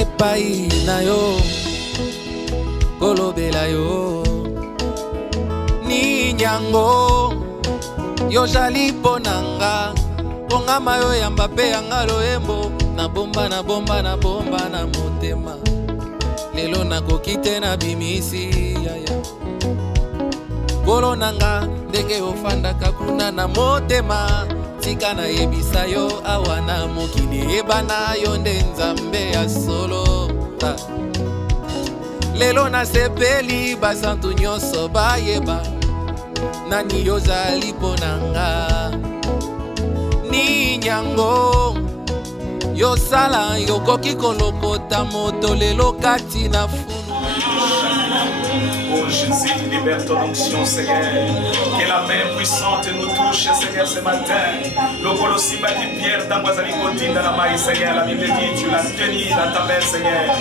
epai na yo kolobela yo ni nyango yo jali ponanga pongama yo yamba pe yanga loyembo na bomba na motema lelo nakoki te na bimisi yaya kolo nanga ndenge ofandaka kuna na motema tika na yebisa yo awa na mokili ebana yo nde nzambe ya solo lelo nasepeli basantu nyonso bayeba nani yozali ponanga ni nyango yosala yokoki kolokota moto lelo kati na funu. Oh Jésus, libère ton onction, Seigneur. Que la main puissante nous touche, Seigneur, ce matin. Le colossi bâti Pierre d'Anguazali Côtine dans la maille, Seigneur. La Bible dit, tu l'as tenu dans ta main, Seigneur.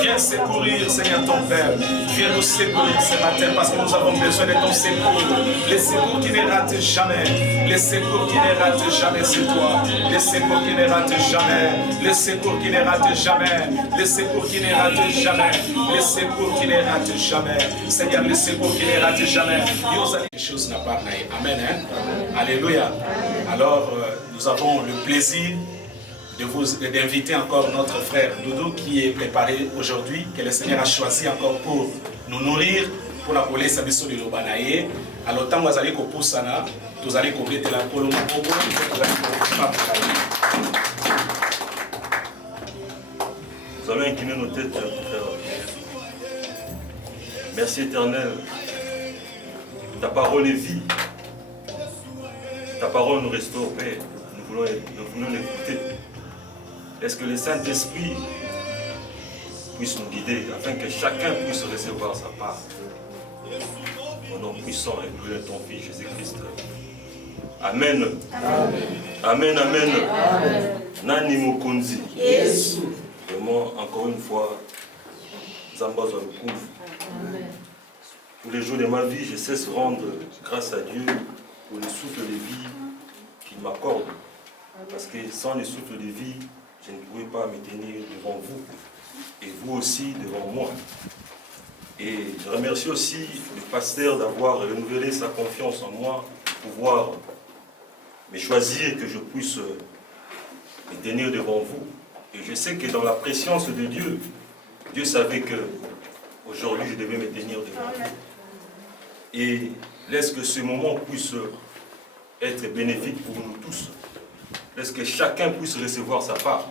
Viens secourir, Seigneur, ton Père. Viens nous secourir ce matin parce que nous avons besoin de ton secours. Les secours qui ne ratent jamais. Les secours qui ne ratent jamais, c'est toi. Les secours qui ne ratent jamais. Les secours qui ne ratent jamais. Les secours qui ne ratent jamais. Les secours qui ne ratent jamais. Seigneur, les secours qui ne ratent jamais. Les choses n'a pas naï. Amen. Hein? Alléluia. Alors, nous avons le plaisir d'inviter encore notre frère Doudou qui est préparé aujourd'hui, que le Seigneur a choisi encore pour nous nourrir, pour la coller sa mission de l'Obanaye. Alors, tant que vous allez couper vous allez couvrir de la colonne. Nous allons incliner nos têtes, frère. Merci éternel. Ta parole est vie. Ta parole nous restaure, Père. Nous voulons l'écouter. Est-ce que le Saint-Esprit puisse nous guider afin que chacun puisse recevoir sa part. Au nom puissant et glorieux de ton Fils Jésus-Christ. Amen. Amen. Amen. Nani Mokonzi. Vraiment, encore une fois, Zambazo Lukufu. Tous les jours de ma vie, je cesse de rendre grâce à Dieu pour le souffle de vie qu'il m'accorde. Parce que sans le souffle de vie, je ne pouvais pas me tenir devant vous. Et vous aussi devant moi. Et je remercie aussi le pasteur d'avoir renouvelé sa confiance en moi pour pouvoir me choisir, que je puisse me tenir devant vous. Et je sais que dans la préscience de Dieu, Dieu savait que aujourd'hui je devais me tenir devant vous. Et laisse que ce moment puisse être bénéfique pour nous tous. Laisse que chacun puisse recevoir sa part.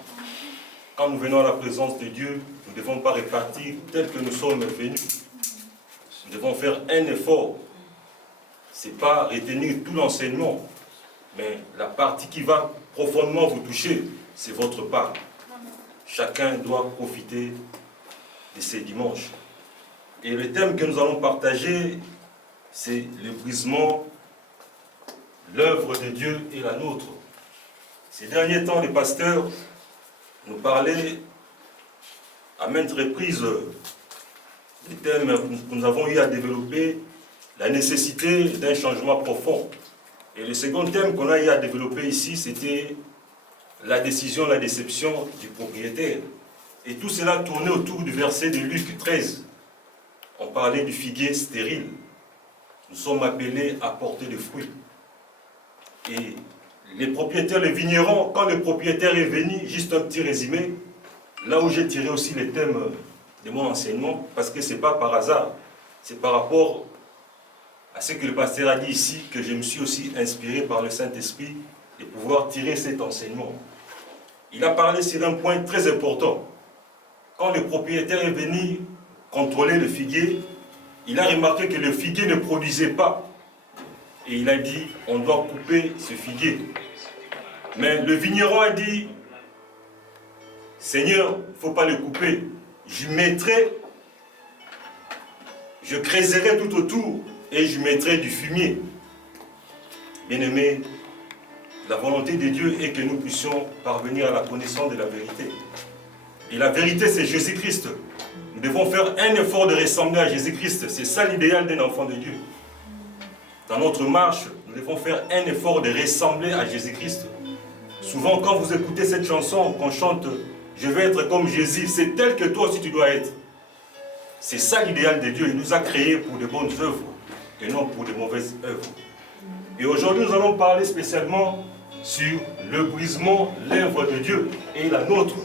Quand nous venons à la présence de Dieu, nous ne devons pas repartir tel que nous sommes venus. Nous devons faire un effort. Ce n'est pas retenir tout l'enseignement, mais la partie qui va profondément vous toucher, c'est votre part. Chacun doit profiter de ces dimanches. Et le thème que nous allons partager, c'est le brisement, l'œuvre de Dieu et la nôtre. Ces derniers temps, les pasteurs nous parlaient à maintes reprises des thèmes que nous avons eu à développer, la nécessité d'un changement profond. Et le second thème qu'on a eu à développer ici, c'était la décision, la déception du propriétaire. Et tout cela tournait autour du verset de Luc 13. On parlait du figuier stérile. Nous sommes appelés à porter des fruits. Et les propriétaires, les vignerons, quand le propriétaire est venu, juste un petit résumé, là où j'ai tiré aussi les thèmes de mon enseignement, parce que ce n'est pas par hasard, c'est par rapport à ce que le pasteur a dit ici, que je me suis aussi inspiré par le Saint-Esprit de pouvoir tirer cet enseignement. Il a parlé sur un point très important. Quand le propriétaire est venu contrôler le figuier, il a remarqué que le figuier ne produisait pas. Et il a dit, on doit couper ce figuier. Mais le vigneron a dit, Seigneur, il ne faut pas le couper. Je creuserai tout autour et je mettrai du fumier. Bien-aimés, la volonté de Dieu est que nous puissions parvenir à la connaissance de la vérité. Et la vérité, c'est Jésus-Christ. Nous devons faire un effort de ressembler à Jésus-Christ. C'est ça l'idéal d'un enfant de Dieu. Dans notre marche, nous devons faire un effort de ressembler à Jésus-Christ. Souvent, quand vous écoutez cette chanson qu'on chante je vais être comme Jésus, c'est tel que toi aussi tu dois être. C'est ça l'idéal de Dieu. Il nous a créés pour de bonnes œuvres et non pour de mauvaises œuvres. Et aujourd'hui, nous allons parler spécialement sur le brisement, l'œuvre de Dieu et la nôtre.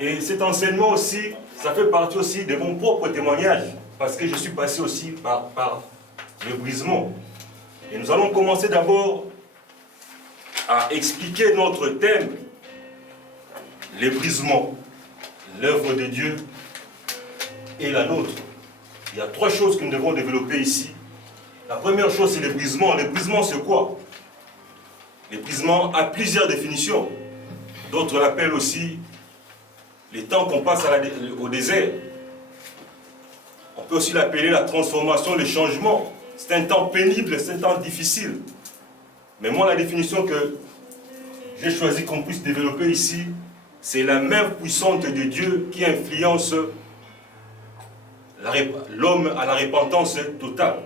Et cet enseignement aussi, ça fait partie aussi de mon propre témoignage, parce que je suis passé aussi par le brisement. Et nous allons commencer d'abord à expliquer notre thème, les brisements, l'œuvre de Dieu et la nôtre. Il y a 3 choses que nous devons développer ici. La première chose, c'est les brisements. Les brisements, c'est quoi? Les brisements a plusieurs définitions. D'autres l'appellent aussi les temps qu'on passe au désert. On peut aussi l'appeler la transformation, le changement. C'est un temps pénible, c'est un temps difficile. Mais moi, la définition que j'ai choisi qu'on puisse développer ici, c'est la main puissante de Dieu qui influence l'homme à la repentance totale.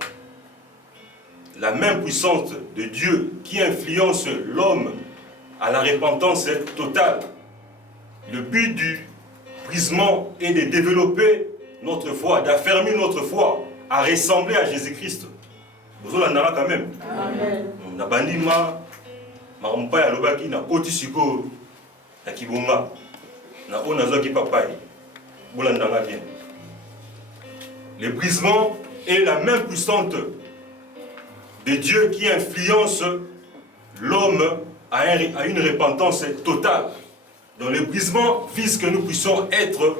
La main puissante de Dieu qui influence l'homme à la repentance totale. Le but du brisement est de développer notre foi, d'affermir notre foi, à ressembler à Jésus-Christ. Vous en avez quand même. Amen. Na bandima, marampa ya lobaki na koti siko na kibonga na onazo ki papai. Bolandanga bien. Le brisement est la main puissante de Dieu qui influence l'homme à une repentance totale. Donc le brisement vise que nous puissions être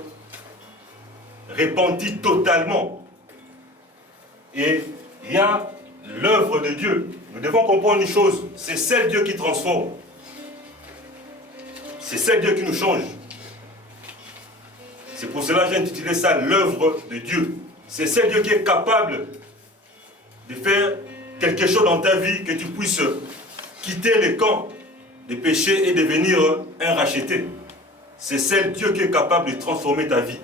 repentis totalement. Et il y a l'œuvre de Dieu. Nous devons comprendre une chose, c'est celle Dieu qui transforme. C'est celle Dieu qui nous change. C'est pour cela que j'ai intitulé ça l'œuvre de Dieu. C'est celle Dieu qui est capable de faire quelque chose dans ta vie, que tu puisses quitter le camp des péchés et devenir un racheté. C'est celle Dieu qui est capable de transformer ta vie.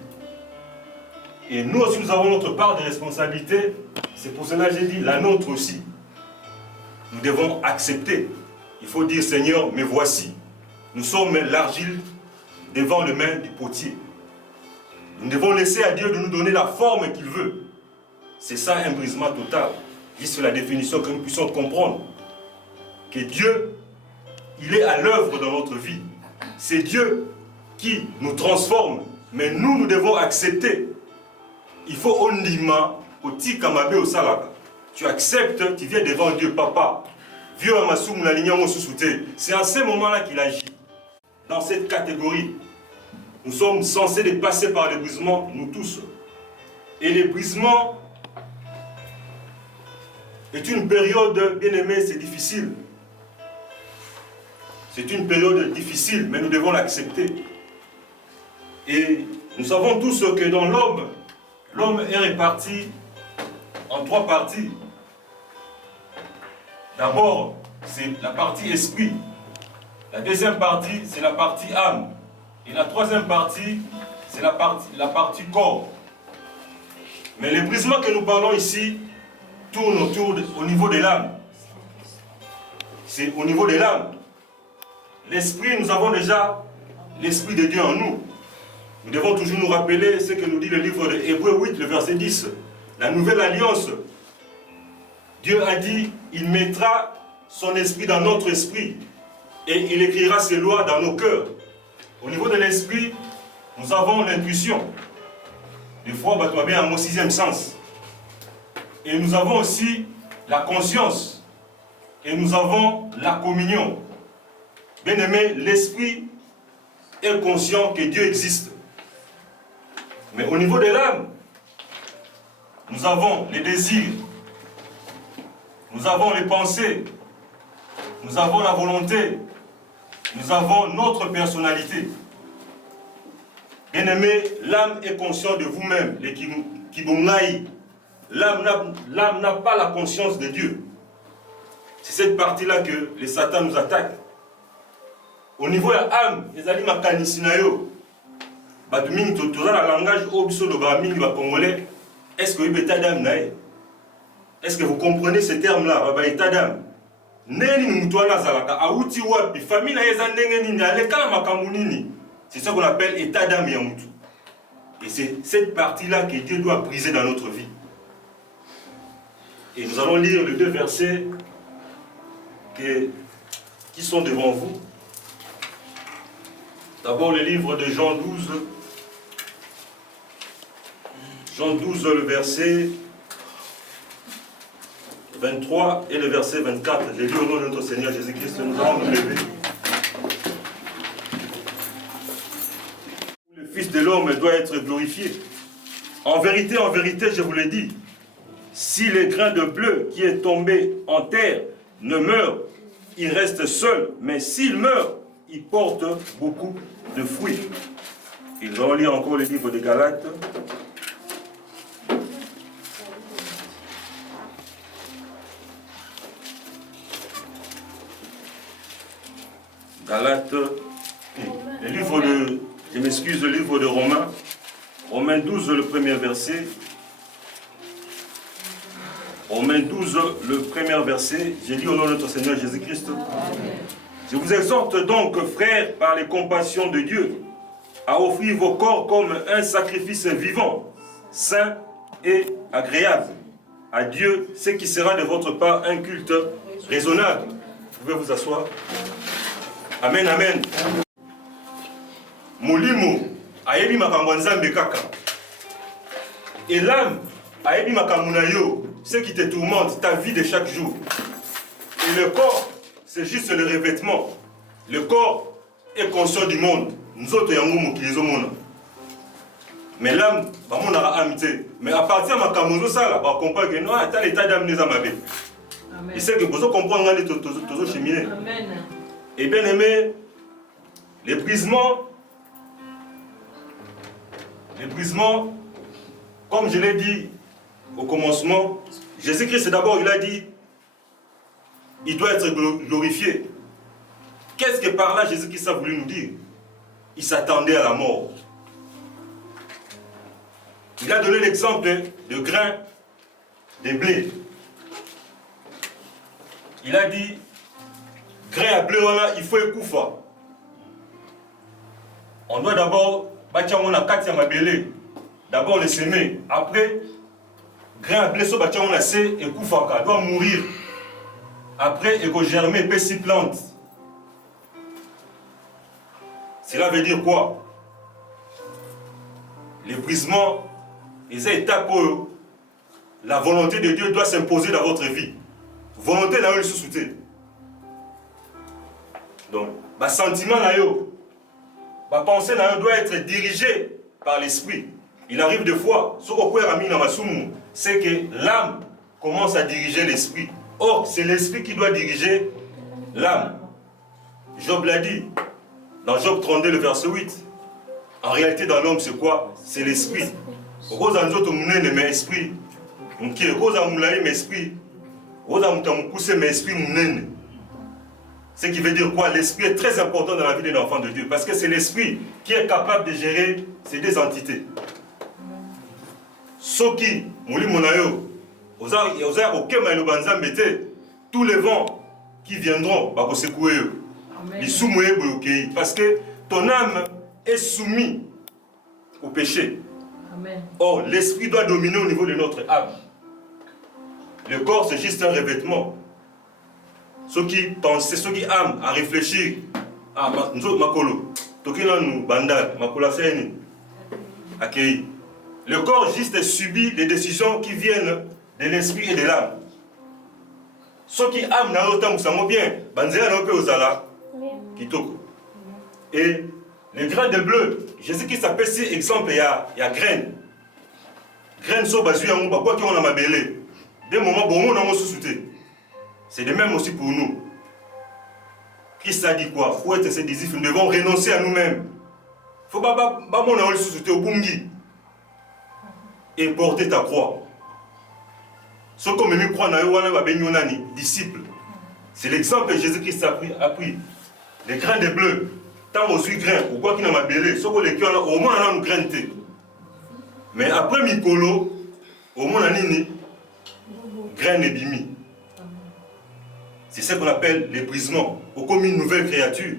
Et nous aussi, nous avons notre part de responsabilité. C'est pour cela que j'ai dit la nôtre aussi. Nous devons accepter. Il faut dire, Seigneur, me voici. Nous sommes l'argile devant les mains du potier. Nous devons laisser à Dieu de nous donner la forme qu'il veut. C'est ça un brisement total. Juste la définition que nous puissions comprendre. Que Dieu, il est à l'œuvre dans notre vie. C'est Dieu qui nous transforme. Mais nous, nous devons accepter. Il faut ondima, oti kamabe au salaka. Tu acceptes, tu viens devant Dieu, papa. Vieux Amassou, c'est à ce moment-là qu'il agit. Dans cette catégorie, nous sommes censés passer par les brisements, nous tous. Et les brisements est une période, bien aimée, c'est difficile. C'est une période difficile, mais nous devons l'accepter. Et nous savons tous que dans l'homme, l'homme est réparti en 3 parties. D'abord, c'est la partie esprit. La deuxième partie, c'est la partie âme. Et la troisième partie, c'est la partie corps. Mais les brisements que nous parlons ici tournent au niveau de l'âme. C'est au niveau de l'âme. L'esprit, nous avons déjà l'esprit de Dieu en nous. Nous devons toujours nous rappeler ce que nous dit le livre de Hébreux 8, le verset 10. La nouvelle alliance. Dieu a dit, il mettra son esprit dans notre esprit et il écrira ses lois dans nos cœurs. Au niveau de l'esprit, nous avons l'intuition. Des fois, on va bien à mon 6e sens. Et nous avons aussi la conscience. Et nous avons la communion. Bien aimé, l'esprit est conscient que Dieu existe. Mais au niveau de l'âme, nous avons les désirs, nous avons les pensées, nous avons la volonté, nous avons notre personnalité. Bien-aimé, l'âme est consciente de vous-même, les kibungai. L'âme n'a pas la conscience de Dieu. C'est cette partie-là que les Satan nous attaquent. Au niveau de l'âme, les alliés makanisinayo. Batuming tout dans le langage obso de Baming congolais. Est-ce que vous êtes d'âme? Est-ce que vous comprenez ce terme-là? État d'âme. Neni mutwana zalaka auti wapi famille na yeza ndenge nini alekala makambu nini. C'est ce qu'on appelle état d'âme et Yamutu. Et c'est cette partie-là que Dieu doit briser dans notre vie. Et nous allons lire les deux versets qui sont devant vous. D'abord le livre de Jean 12. Jean 12, le verset 23 et le verset 24. J'ai lu au nom de notre Seigneur Jésus-Christ, nous allons nous lever. Le Fils de l'homme doit être glorifié. En vérité, je vous le dis, si le grain de bleu qui est tombé en terre ne meurt, il reste seul. Mais s'il meurt, il porte beaucoup de fruits. Et nous allons lire encore le livre de Galates. Galates, le livre de, je m'excuse, le livre de Romains, Romains 12, le premier verset. Romains 12, le premier verset, j'ai lu au nom de notre Seigneur Jésus-Christ. Je vous exhorte donc, frères, par les compassions de Dieu, à offrir vos corps comme un sacrifice vivant, saint et agréable à Dieu, ce qui sera de votre part un culte raisonnable. Vous pouvez vous asseoir. Amen, amen. Molimo, ayebi makambo nzambe kaka. Et l'âme, ayebi makambo na yo, ce qui te tourmente, ta vie de chaque jour. Et le corps, c'est juste le revêtement. Le corps est conscient du monde. Nous autres, mais l'âme, on a amité. Mais à partir de makambo ça, on comprend que non, t'as l'état d'âme des amabés. Et c'est que vous comprenez tous les chemins. Amen. Et bien aimé, les brisements, comme je l'ai dit au commencement, Jésus-Christ d'abord, il a dit, il doit être glorifié. Qu'est-ce que par là Jésus-Christ a voulu nous dire? Il s'attendait à la mort. Il a donné l'exemple de grain de blé. Il a dit, grain à blé, il faut écoufa. On doit d'abord d'abord le semer. Après, grain à blé, il doit mourir. Après, il va germer, il peut s'y plante. Cela veut dire quoi? Les brisements, les étapes où la volonté de Dieu doit s'imposer dans votre vie. Volonté là où il se soutient. Donc, ma sentiment là, ma pensée là doit être dirigée par l'esprit. Il arrive des fois, c'est que l'âme commence à diriger l'esprit. Or, c'est l'esprit qui doit diriger l'âme. Job l'a dit, dans Job 32, le verset 8. En réalité, dans l'homme, c'est quoi? C'est l'esprit. Ce qui veut dire quoi? L'esprit est très important dans la vie d'un enfant de Dieu. Parce que c'est l'esprit qui est capable de gérer ces deux entités. Soki, tous les vents qui viendront, parce que ton âme est soumise au péché. Amen. Or, l'esprit doit dominer au niveau de notre âme. Le corps, c'est juste un revêtement. Ceux qui pensent, ceux qui aiment à réfléchir, le corps juste subit des décisions qui viennent de l'esprit et de l'âme. Ceux qui aiment bien, et les grains de bleu, Jésus qui s'appelle ici exemple, il y a graines. Graines sont basées en quoi qui ont ma belé. Des moments bon on a sous-souté. C'est de même aussi pour nous. Christ a dit quoi? Pour être ses disciples, nous devons renoncer à nous-mêmes. Il faut pas mon a sous-souté au bungi et porter ta croix. Ce qu'on me croit dans disciples. C'est l'exemple que Jésus-Christ a pris. Les grains de bleu. Tant aux grains, ou quoi qu'il n'a pas belé, ce qu'on les cœurs, au moins on a une graine. Mais après Mikolo, au moins on a une graine et bimi. C'est ce qu'on appelle les brisements, ou comme une nouvelle créature.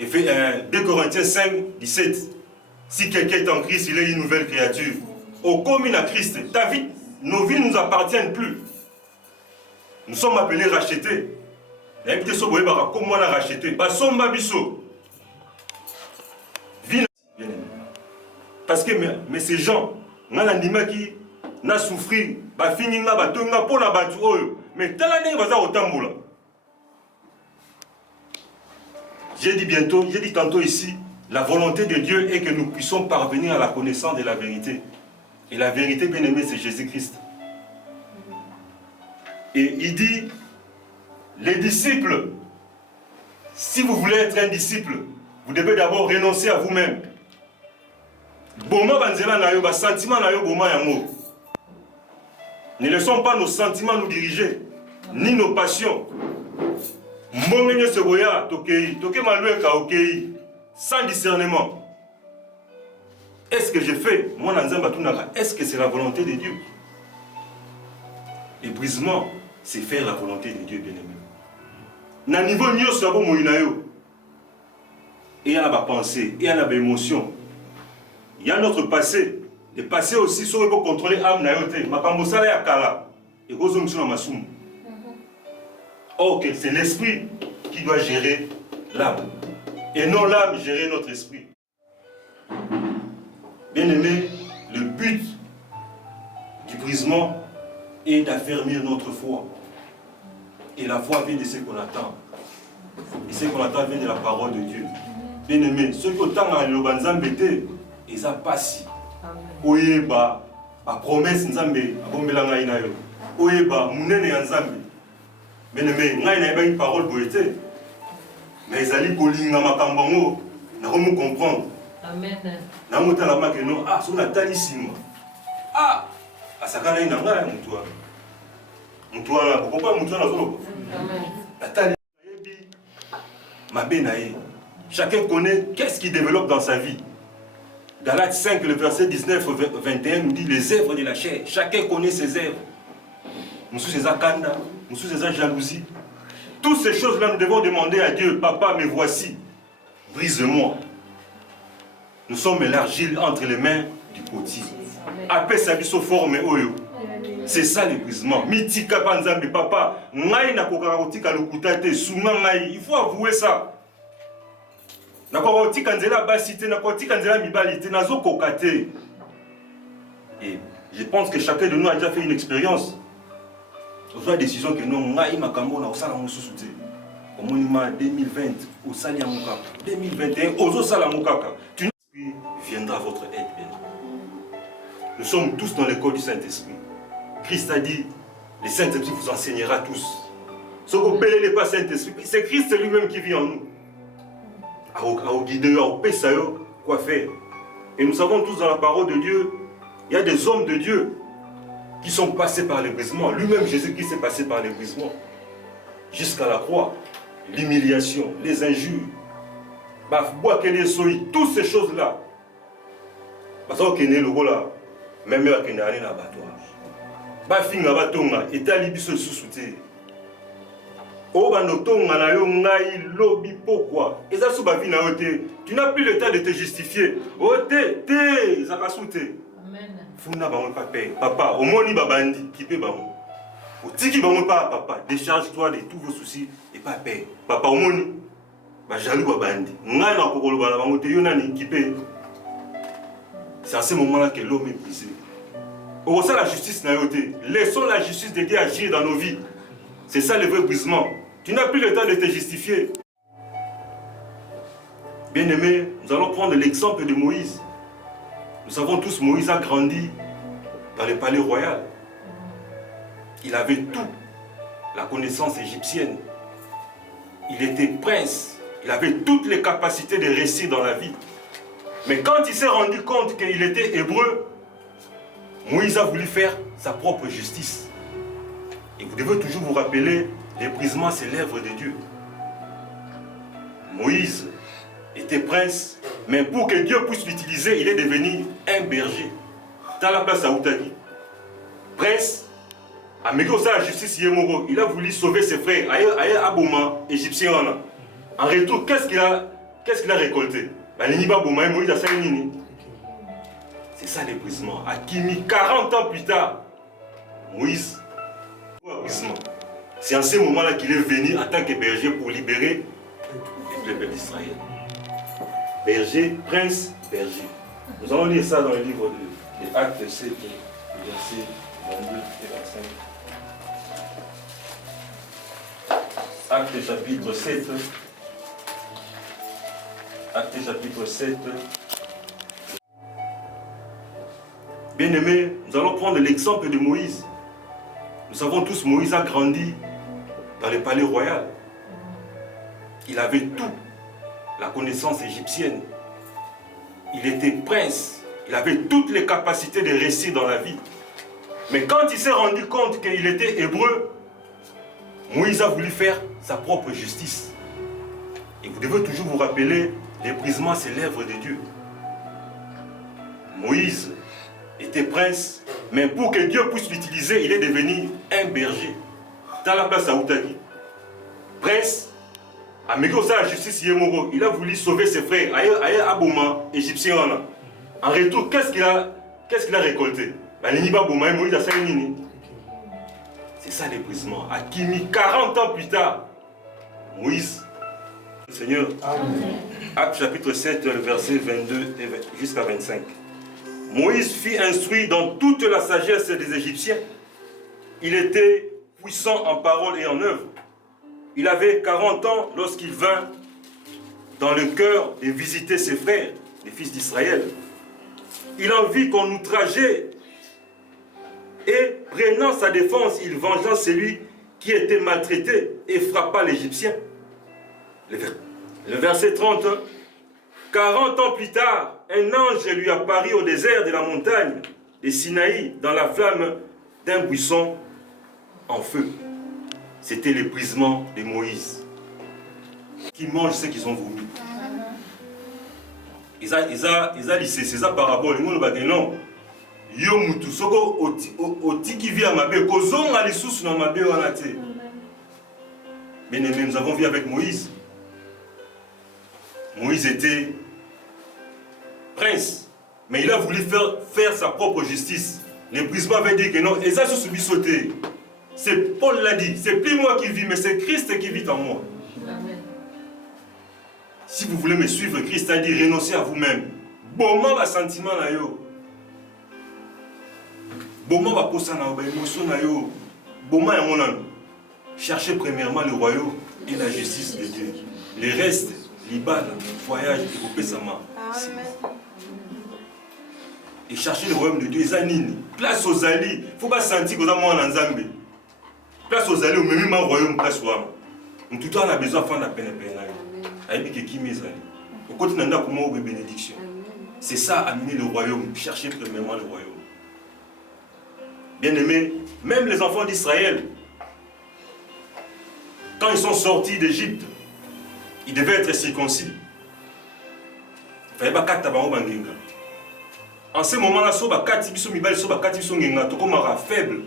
Et fait 2 Corinthiens 5, 17. Si quelqu'un est en Christ, il est une nouvelle créature. Au commun à Christ, ta vie, nos vies ne nous appartiennent plus. Nous sommes appelés rachetés. Comment on a racheté? Parce que mais ces gens, qui n'a souffert, mais j'ai dit tantôt ici, la volonté de Dieu est que nous puissions parvenir à la connaissance de la vérité. Et la vérité, bien aimée, c'est Jésus-Christ. Et il dit, les disciples, si vous voulez être un disciple, vous devez d'abord renoncer à vous-même. Ne laissons pas nos sentiments nous diriger, ni nos passions. Sans discernement. Est-ce que j'ai fait? Est-ce que c'est la volonté de Dieu? L'épuisement, c'est faire la volonté de Dieu, bien-aimé. Na niveau il y a ma pensée, il y a ma émotion. Il y a notre passé. Le passé aussi, si on veut contrôler l'âme, ok, c'est l'esprit qui doit gérer l'âme. Et non l'âme gérer notre esprit. Bien-aimé, le but du brisement est d'affermir notre foi. Et la foi vient de ce qu'on attend. Et ce qu'on attend vient de la parole de Dieu. Bien-aimé, ceux qui ont tant le banzambete, ils ont passé. Oyeba, la promesse nzambe, abombelanga inayo. Oyeba, munene nzambe. Bien-aimé, il y a une parole boété. Mais ils allaient kolinga makambango, na komu comprendre. Amen. Na mota la make non, ah, so na tali sima. Ah, asakana ina ngaya mutwa. Mutwa la, pourquoi mutwa na zolo? Amen. La tali yebi mabe na ye. Chacun connaît qu'est-ce qu'il développe dans sa vie. Galates 5, le verset 19-21 nous dit les œuvres de la chair. Chacun connaît ses œuvres. Nous sommes ses akanda, nous sommes ses jalousie. Toutes ces choses-là, nous devons demander à Dieu, Papa, me voici, brise-moi. Nous sommes l'argile entre les mains du potier. Après sa vie, forme oyo. C'est ça le brisement. Mitika panzambe, papa, ngai na kokarakotika lokutate, sunga ngai. Il faut avouer ça. Na kokotika nzela basité, na kokotika nzela mibalité, nazo kokate. Et je pense que chacun de nous a déjà fait une expérience. On a une décision que nous avons fait au monument 2020, au Saliamouka, 2021, au Salamouka. Tu viendra à votre aide. Nous sommes tous dans l'école du Saint-Esprit. Christ a dit, le Saint-Esprit vous enseignera tous. Ce que vous ne pas Saint-Esprit, c'est Christ lui-même qui vit en nous. À vous guider, à vous pécher, quoi faire. Et nous savons tous dans la parole de Dieu, il y a des hommes de Dieu qui sont passés par les brisements. Lui-même, Jésus-Christ est passé par les brisements. Jusqu'à la croix, l'humiliation, les injures, toutes ces choses-là. Parce que nous sommes là, même si nous sommes allés dans l'abattoir. Nous sommes allés dans l'abattoir. Tu n'as plus le temps de te justifier. Papa, au moins, babandi, qui peut bamou. Au tiki bamou pas, papa, décharge-toi de tous vos soucis et pas paix. Papa, au moins, jaloux babandi. N'a pas kokolo bala bamou te yonani qui peut. C'est à ce moment-là que l'homme est brisé. Au ça la justice n'a été. Laissons la justice de Dieu agir dans nos vies. C'est ça le vrai brisement. Tu n'as plus le temps de te justifier. Bien-aimés, nous allons prendre l'exemple de Moïse. Nous savons tous, Moïse a grandi dans le palais royal. Il avait tout, la connaissance égyptienne. Il était prince. Il avait toutes les capacités de réussir dans la vie. Mais quand il s'est rendu compte qu'il était hébreu, Moïse a voulu faire sa propre justice. Et vous devez toujours vous rappeler, l'ébrisement, c'est l'œuvre de Dieu. Moïse était prince, mais pour que Dieu puisse l'utiliser, il est devenu un berger. Dans la place à Outagi. Prince, à la justice, il a voulu sauver ses frères, à Abouma, égyptien. En retour, qu'est-ce qu'il a qu'est-ce qu'il a récolté? C'est ça l'épuisement. Akimi, 40 ans plus tard, Moïse, c'est en ce moment-là qu'il est venu en tant que berger pour libérer le peuple d'Israël. Berger, prince, berger. Nous allons lire ça dans le livre des Actes 7, versets 22 et 25. Actes chapitre 7. Actes chapitre 7. Bien-aimés, nous allons prendre l'exemple de Moïse. Nous savons tous, Moïse a grandi dans le palais royal. Il avait tout, la connaissance égyptienne. Il était prince. Il avait toutes les capacités de réussir dans la vie. Mais quand il s'est rendu compte qu'il était hébreu, Moïse a voulu faire sa propre justice. Et vous devez toujours vous rappeler, l'épuisement, c'est l'œuvre de Dieu. Moïse était prince, mais pour que Dieu puisse l'utiliser, il est devenu un berger. Dans la place à Outagi. Prince, à la justice, il a voulu sauver ses frères. Abouma, égyptien. En retour, qu'est-ce qu'il a récolté? C'est ça l'épuisement. Akimi, 40 ans plus tard, Moïse, le Seigneur, Acte chapitre 7, verset 22 jusqu'à 25. Moïse fut instruit dans toute la sagesse des Égyptiens. Il était puissant en parole et en œuvre. Il avait 40 ans lorsqu'il vint dans le cœur de visiter ses frères, les fils d'Israël. Il en vit qu'on outrageait et, prenant sa défense, il vengea celui qui était maltraité et frappa l'Égyptien. Le verset 30. 40 ans plus tard, un ange lui apparut au désert de la montagne de Sinaï dans la flamme d'un buisson en feu. C'était l'épuisement de Moïse. Qui mange ce qu'ils ont vomi. Ils ont lissé ces paraboles. Ils ont dit non. Yo mutu soko otiki via mabe kozonga lisusu na mabe wana te. Mais nous avons vu avec Moïse. Moïse était prince, mais il a voulu faire sa propre justice. L'épuisement avait dit que non, et ça se subit sauter. C'est Paul l'a dit, c'est plus moi qui vis, mais c'est Christ qui vit en moi. Amen. Si vous voulez me suivre, Christ a dit renoncez à vous-même. Bon, ma sentiment na yo. Bon, ma posa na yo, émotion na yo. Bon, ma mon cherchez premièrement le royaume et la justice de Dieu. Le reste, Liban, voyage, et couper sa main. Et chercher le royaume de Dieu, Zanini. Place aux alliés. Il ne faut pas sentir que vous avez un Nzambe. Place aux alliés, même un royaume, place aux âmes. Tout le temps, on a besoin de faire la peine. Au côté de comment on bénédiction. C'est ça, amener le royaume. Chercher premièrement le royaume. Bien aimé, même les enfants d'Israël, quand ils sont sortis d'Égypte, ils devaient être circoncis. Il fallait pas quatre tabac bangenga. En ce moment-là, faible.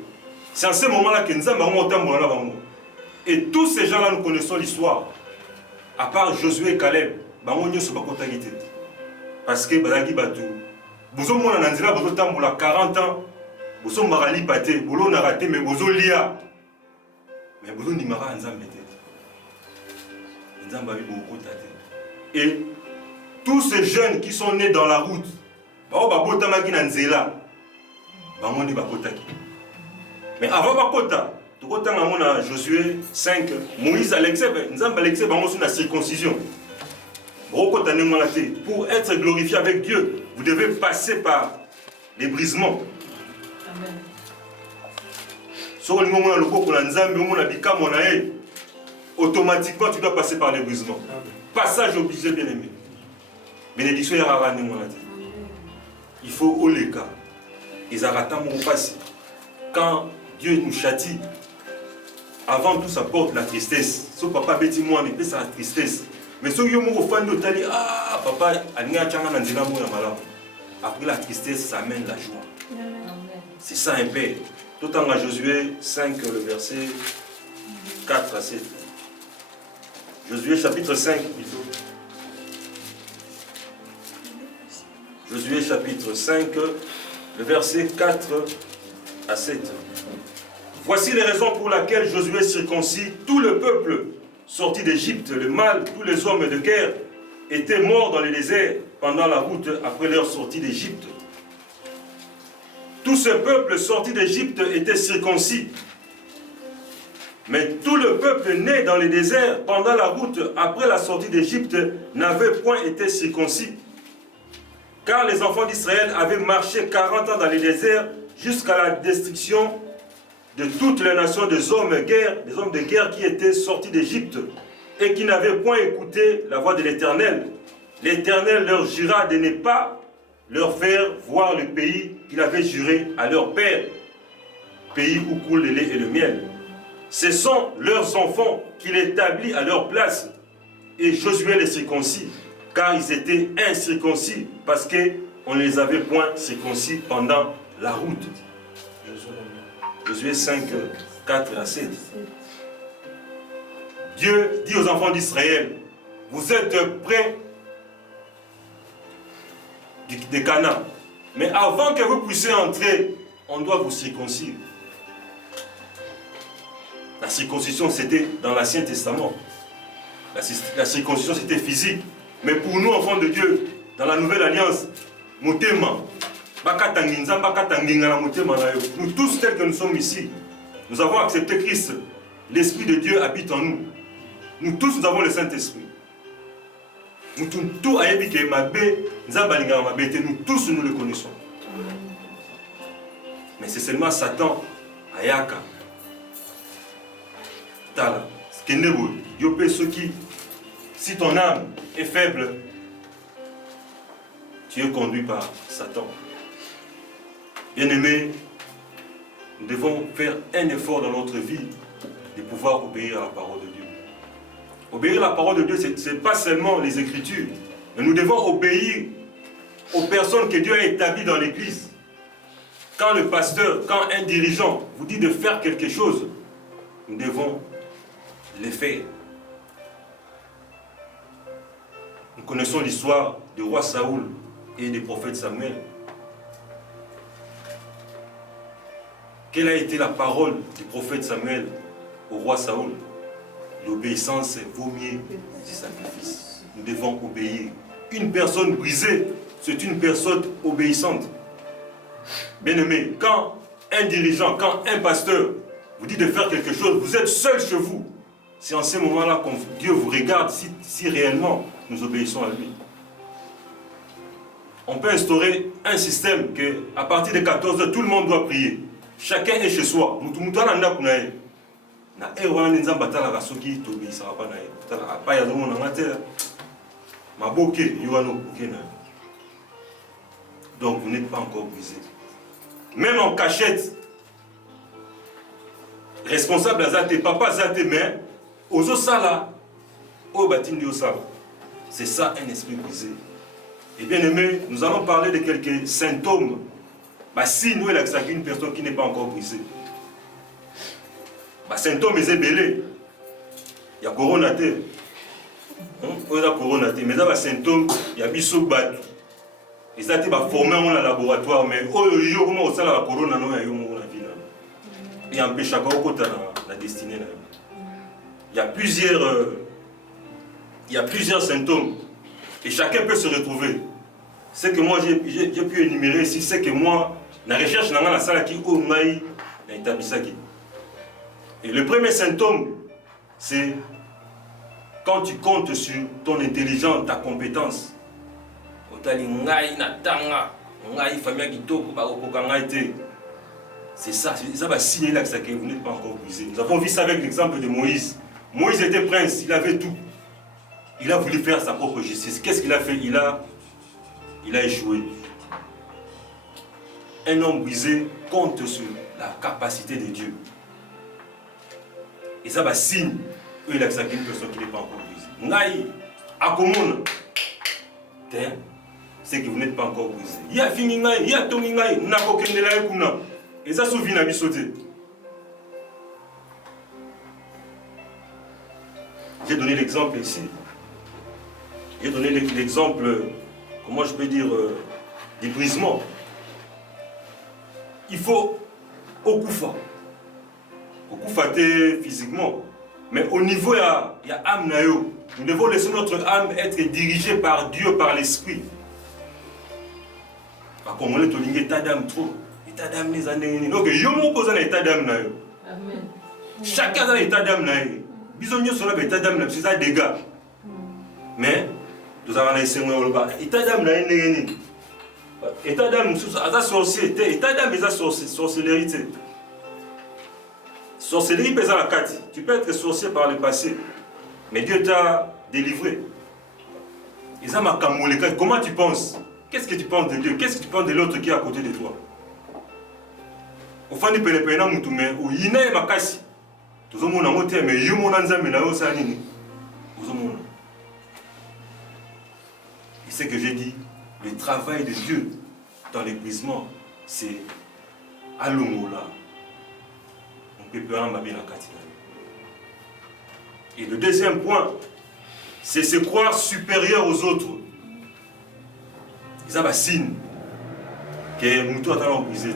C'est en ce moment-là que nous avons. Et tous ces gens-là, nous connaissons l'histoire. À part Josué et Caleb, parce que vous avez 40 ans, vous avez raté, vous avez raté, mais vous avez lia. Mais vous avez et tous ces jeunes qui sont nés dans la route, mais avant Bakota, Josué 5, Moïse Alexé, la circoncision. Pour être glorifié avec Dieu, vous devez passer par les brisements. Automatiquement, tu dois passer par les brisements. Passage obligé, bien aimé. Bénédiction, il faut au les cas. Ils arrêtent mon passé. Quand Dieu nous châtie, avant tout, ça porte la tristesse. Si papa bêtit moi, on ça la tristesse. Mais si vous avez fan de tali, ah, papa, après la tristesse, ça amène la joie. C'est ça un père. Tout en Josué 5, le verset 4 à 7. Josué chapitre 5 plutôt. Josué chapitre 5, le verset 4 à 7. Voici les raisons pour lesquelles Josué circoncis tout le peuple sorti d'Égypte, le mâle, tous les hommes de guerre étaient morts dans le désert pendant la route après leur sortie d'Égypte. Tout ce peuple sorti d'Égypte était circoncis. Mais tout le peuple né dans le désert pendant la route après la sortie d'Égypte n'avait point été circoncis. Car les enfants d'Israël avaient marché 40 ans dans le désert jusqu'à la destruction de toutes les nations des hommes de guerre qui étaient sortis d'Égypte et qui n'avaient point écouté la voix de l'Éternel. L'Éternel leur jura de ne pas leur faire voir le pays qu'il avait juré à leur père, pays où coule le lait et le miel. Ce sont leurs enfants qu'il établit à leur place, et Josué les circoncis, car ils étaient incirconcis, parce qu'on ne les avait point circoncis pendant la route. Josué 5, 4 à 7. Dieu dit aux enfants d'Israël, vous êtes près de Canaan, mais avant que vous puissiez entrer, on doit vous circoncire. La circoncision, c'était dans l'Ancien Testament. La circoncision, c'était physique. Mais pour nous, enfants de Dieu, dans la Nouvelle Alliance, nous tous tels que nous sommes ici, nous avons accepté Christ. L'Esprit de Dieu habite en nous. Nous tous, nous avons le Saint-Esprit. Nous tous, nous le connaissons. Mais c'est seulement Satan, Ayaka, Tala, Skenebo, Yopé, ceux qui, si ton âme est faible, tu es conduit par Satan. Bien-aimés, nous devons faire un effort dans notre vie de pouvoir obéir à la parole de Dieu. Obéir à la parole de Dieu, ce n'est pas seulement les Écritures, mais nous devons obéir aux personnes que Dieu a établies dans l'Église. Quand le pasteur, quand un dirigeant vous dit de faire quelque chose, nous devons le faire. Nous connaissons l'histoire du roi Saoul et du prophète Samuel. Quelle a été la parole du prophète Samuel au roi Saoul? L'obéissance vaut mieux du sacrifice. Nous devons obéir. Une personne brisée, c'est une personne obéissante. Bien-aimé, quand un dirigeant, quand un pasteur vous dit de faire quelque chose, vous êtes seul chez vous. C'est en ce moment-là que Dieu vous regarde si réellement nous obéissons à lui. On peut instaurer un système que à partir de 14 heures, tout le monde doit prier. Chacun est chez soi. Donc vous n'êtes pas encore brisé. Même en cachette, responsable Azate, papa Azate, mais aux osala, au batindi osala. C'est ça un esprit brisé. Et bien aimé, nous allons parler de quelques symptômes. Si nous, il y a une personne qui n'est pas encore brisée. Symptômes, c'est belé. Il y a corona. Il y a corona. Mais il y a symptômes, il y a biso batu. Et ça a été formé dans le laboratoire, mais il y a la corona. Et empêche chacun la destinée. Il y a plusieurs symptômes. Et chacun peut se retrouver. Ce que moi j'ai pu énumérer ici, c'est que moi, la recherche dans la salle qui est établie. Et le premier symptôme, c'est quand tu comptes sur ton intelligence, ta compétence. C'est ça, ça va signer là que vous n'êtes pas encore brisé. Nous avons vu ça avec l'exemple de Moïse. Moïse était prince, il avait tout. Il a voulu faire sa propre justice. Qu'est-ce qu'il a fait? Il a échoué. Un homme brisé compte sur la capacité de Dieu. Et ça va signe qu'il a accepté une personne qui n'est pas encore brisée. Naï, Akomon, c'est que vous n'êtes pas encore brisé. Il y a fini, il y a tombé, il y a aucun délai. Et ça souvient à sauter. J'ai donné l'exemple ici. J'ai donné l'exemple, comment je peux dire, des brisements. Il faut okufa physiquement, mais au niveau il y a âme nayo. Nous devons laisser notre âme être dirigée par Dieu, par l'esprit. Par contre, on est état d'âme trop. État d'âme les années. Donc, il y a un état d'âme nayo. Chacun a un état d'âme nayo. Bisogno sur l'état d'âme, c'est ça dégâts. Mais nous avons essayé de état d'âme nayo. État d'âme, c'est la sorcellerie. État d'âme, c'est la sorcellerie. Sorcellerie, c'est la carte. Tu peux être sorcier par le passé, mais Dieu t'a délivré. Comment tu penses? Qu'est-ce que tu penses de Dieu? Qu'est-ce que tu penses de l'autre qui est à côté de toi? Au fond, il peut le payer, mais il y a un makasi. Tout le monde a monté, mais il y a un nzambe na yo salini. Tout le monde. Et ce que j'ai dit, le travail de Dieu dans l'épuisement, c'est à l'ongola. On peut pas en la katina. Et le deuxième point, c'est se croire supérieur aux autres. Ils ont un signe que nous tous avons brisé.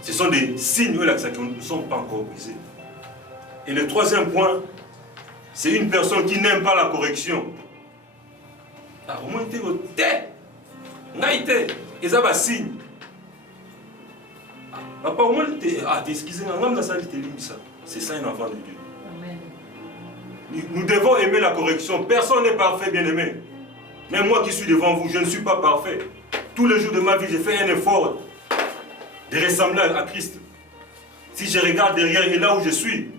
Ce sont des signes qui ne sont pas encore brisés. Et le troisième point, c'est une personne qui n'aime pas la correction. Ils ont un signe. Papa, au moins, c'est ça un enfant de Dieu. Amen. Nous devons aimer la correction. Personne n'est parfait, bien-aimé. Même moi qui suis devant vous, je ne suis pas parfait. Tous les jours de ma vie, j'ai fait un effort de ressembler à Christ. Si je regarde derrière et là où je suis,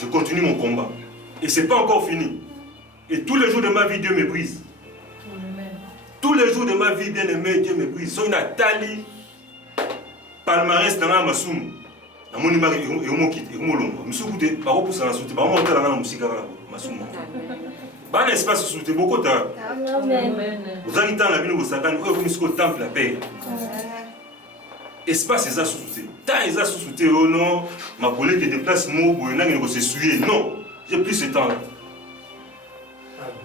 je continue mon combat. Et ce n'est pas encore fini. Et tous les jours de ma vie, Dieu me brise. Amen. Tous les jours de ma vie, bien-aimé, Dieu me brise. Soy Nathalie. Palmarès dans la masoum, na moni ma yomolongo. Misukuté, baro pour ça souté, baro monter dans la musique masoum. Ban espace souté beaucoup ta. Amen. Vous avez tant la vie vous savez, vous misco temple la paix. Espace est ça souté. Tant est ça souté oh non, ma collègue qui déplace mot pour une se souiller. Non, j'ai plus ce temps là.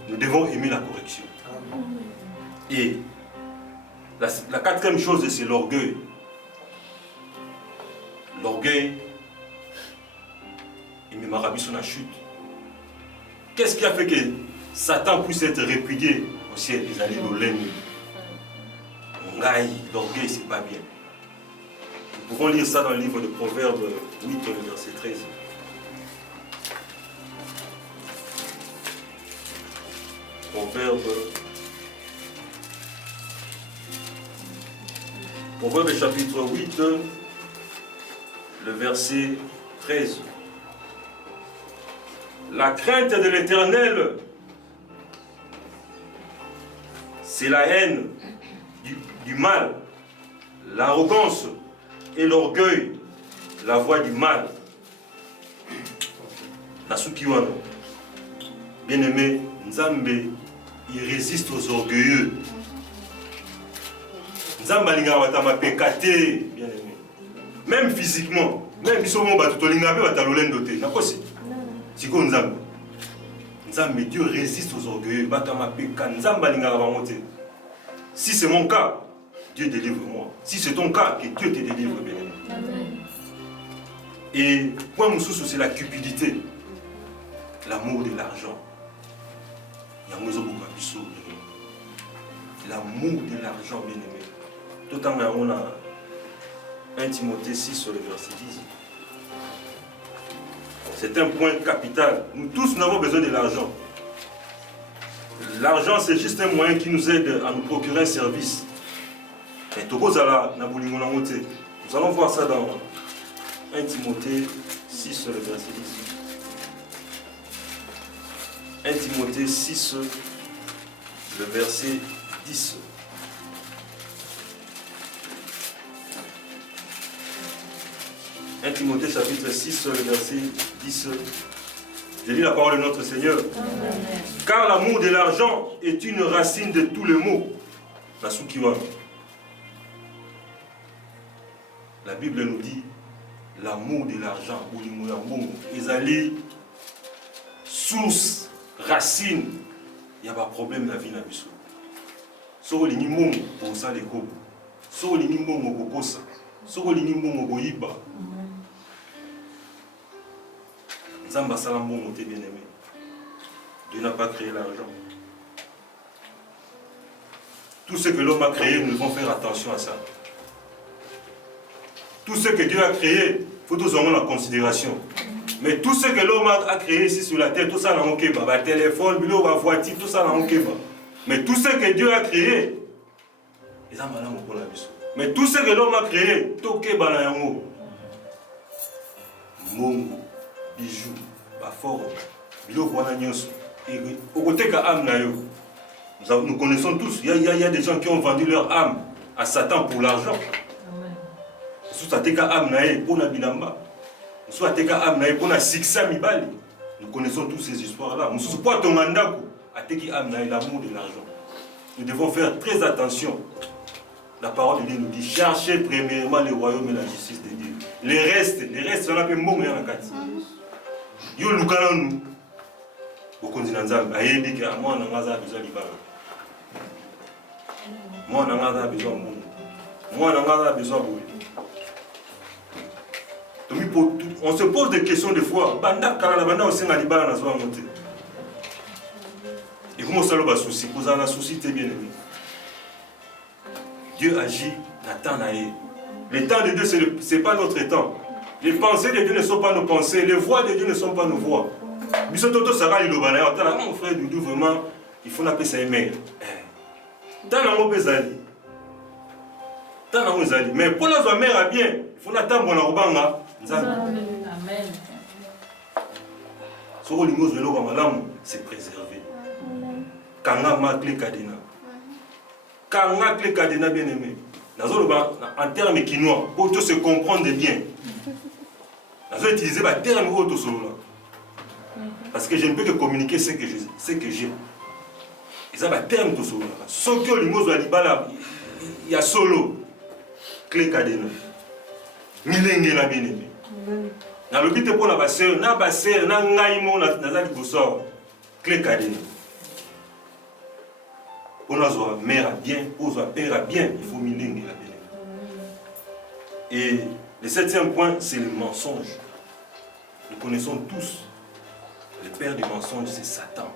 Nous devons aimer la correction. Et la quatrième chose, c'est l'orgueil. L'orgueil, il me marabit sur la chute. Qu'est-ce qui a fait que Satan puisse être répudié au ciel? Les alliés de l'ennemi. L'orgueil, c'est pas bien. Nous pouvons lire ça dans le livre de Proverbes 8, le verset 13. Proverbes chapitre 8. Le verset 13. La crainte de l'Éternel, c'est la haine du mal, l'arrogance et l'orgueil, la voie du mal. Nasukiwano, bien-aimé, Nzambe, il résiste aux orgueilleux. Nzambe alingawata pécaté, bien-aimé. Même physiquement, même si on va tout Dieu résiste aux orgueilleux. Si c'est mon cas, Dieu délivre-moi. Si c'est ton cas, que Dieu te délivre, bien. Et point moussou, c'est la cupidité, l'amour de l'argent. L'amour de l'argent, bien aimé. Tout en on a 1 Timothée 6 sur le verset 10. C'est un point capital. Nous tous nous avons besoin de l'argent. L'argent, c'est juste un moyen qui nous aide à nous procurer un service. Nous allons voir ça dans 1 Timothée 6 sur le verset 10. 1 Timothée 6, le verset 10. Timothée chapitre 6, le verset 10. Je lis la parole de notre Seigneur. Amen. Car l'amour de l'argent est une racine de tous les maux. La Bible nous dit, l'amour de l'argent, bolingo ya mbongo, ezali source, racine, il y a pas de problème dans la vie na biso. So olingi mbongo pour ça les kobo. So olingi mbongo kokosa. So olingi mbongo koyiba. Nzamba sala mbongo te bien aimé. Dieu n'a pas créé l'argent. Tout ce que l'homme a créé, nous devons faire attention à ça. Tout ce que Dieu a créé, il faut tous en prendre en considération. Mais tout ce que l'homme a créé ici sur la terre, tout ça dans mon keba, le téléphone, la voiture, tout ça dans mon keba. Mais tout ce que Dieu a créé, mais tout ce que l'homme a créé, tout keba na yango. Mongo, bijoux, bafor, bilo wana nyonso. Et au côté ka âme na yo. Nous connaissons tous, il y a des gens qui ont vendu leur âme à Satan pour l'argent. Soit teka âme na ye pour na bilamba. Soit teka âme na ye pour na siksa mibali. Nous connaissons tous ces histoires-là. Nous sommes pas ton mandat à teki âme na ye l'amour de l'argent. Nous devons faire très attention. La parole de Dieu nous dit cherchez premièrement le royaume et la justice de Dieu. Les restes, on appelle mon en kati. Yo lukana nous. Bokonzi na nzambe ayebi ke mwana ngaza a besoin libala. Mwana ngaza a besoin mbongo. Mwana ngaza a besoin boye. On se pose des questions des fois. Banda kala banda osenga libala na zwa monte. Et comment ça le souci? Vous avez un souci bien aimé. Dieu agit dans le temps. Le temps de Dieu, ce n'est pas notre temps. Les pensées de Dieu ne sont pas nos pensées. Les voix de Dieu ne sont pas nos voix. Bisototo Sarah Ilobana, mon frère Doudou, vraiment, il faut l'appeler ça aimer. Tant d'amour bezali. Tant d'amour bezali. Mais pour la mère à bien, il faut l'attendre pour la robanga. Amen. Ce que l'imos de l'eau c'est préservé. Kanga makle kadena. Kanga kle kadena bien aimé. En termes quinois, pour tout se comprendre bien. Nous allons utiliser le terme auto solo. Parce que je ne peux que communiquer ce que j'ai. Ils ont un terme de solo. Ce que l'imos il y a solo. Clé cadena. Milenge la bien aimé. Dans le but pour la basseur, na basseur, na ngaimo, na zali bosor. Clé cadena. Pour notre mère bien, pour notre père à bien, il faut milenge la bien aimé. Et le 7e point, c'est le mensonge. Nous connaissons tous. Le père du mensonge, c'est Satan.